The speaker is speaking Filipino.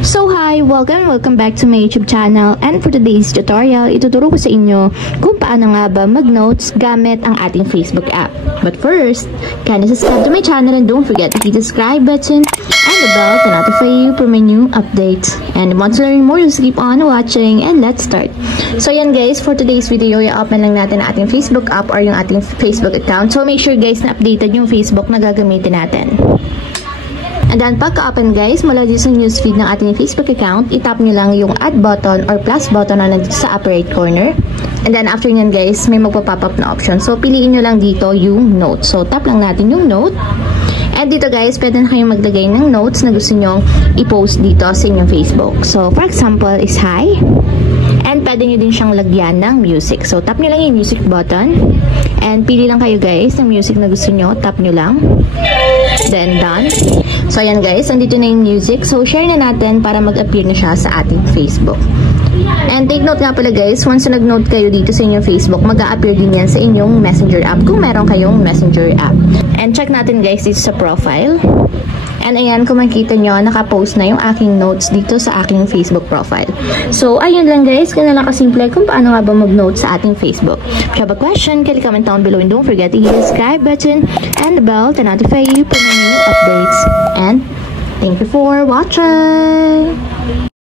So hi! Welcome back to my YouTube channel, and for today's tutorial, ituturo ko sa inyo kung paano nga ba mag-notes gamit ang ating Facebook app. But first, kindly subscribe to my channel and don't forget to hit the subscribe button and the bell to notify you for my new updates. And if you want to learn more, just keep on watching and let's start. So yan guys, for today's video, i-open lang natin ang ating Facebook app or yung ating Facebook account. So make sure guys na updated yung Facebook na gagamitin natin. And then, pagka-open guys, mula dito sa newsfeed ng ating Facebook account, itap nyo lang yung add button or plus button na nandito sa upper right corner. And then, after nyan guys, may magpa-pop up na option. So, piliin nyo lang dito yung note. So, tap lang natin yung note. And dito guys, pwede na kayong maglagay ng notes na gusto nyong i-post dito sa inyong Facebook. So, for example, is hi. And pwede nyo din siyang lagyan ng music. So, tap nyo lang yung music button. And pili lang kayo guys ng music na gusto nyo. Tap nyo lang. Then, done. So, ayan guys, nandito na yung music. So, share na natin para mag-appear na siya sa ating Facebook. And take note nga pala guys, once na nag-note kayo dito sa inyong Facebook, mag-a-appear din yan sa inyong Messenger app kung meron kayong Messenger app. And check natin guys dito sa profile. And ayan, kung makikita nyo, nakapost na yung aking notes dito sa aking Facebook profile. So, ayun lang guys, ganun lang kasimple kung paano nga ba mag-note sa ating Facebook. If you have a question, kindly comment down below and don't forget to hit the subscribe button and the bell to notify you for my new updates. And thank you for watching!